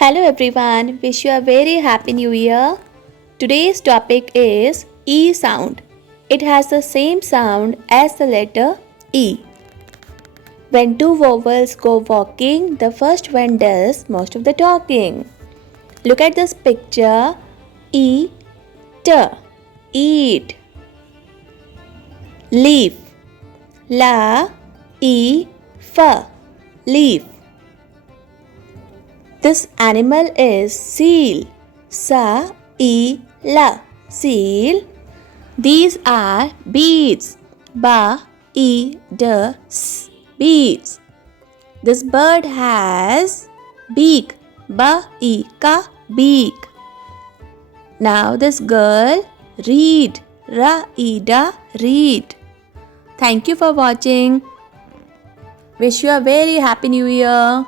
Hello everyone, wish you a very happy new year. Today's topic is E sound. It has the same sound as the letter E. When two vowels go walking, the first one does most of the talking. Look at this picture. E, t, eat. Leaf. La, e, f, leaf. This animal is seal. Sa, e, la, seal. These are beads. Ba, e, d, s, beads. This bird has beak. Ba, e, ka, beak. Now this girl read. Ra, e, da, read. Thank you for watching. Wish you a very happy new year.